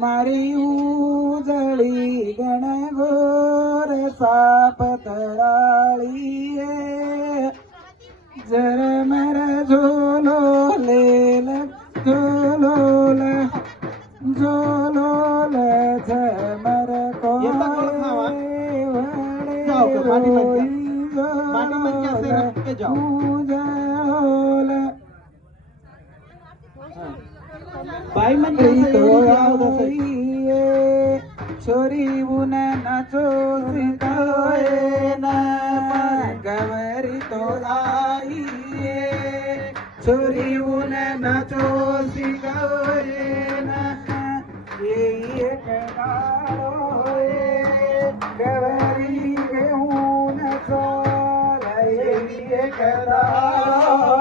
मारी उजळी गणगोर साप तराळी झरमर झोलोलेल झोलोल झोलोल झमर कोळे वळे उजळोल बाई म्हणते छोरी उन नाचो सिताए ना गवरी तो आई छोरी उन नाचो सिताए ना ये कनालो गवरी घेऊन चला ये कनालो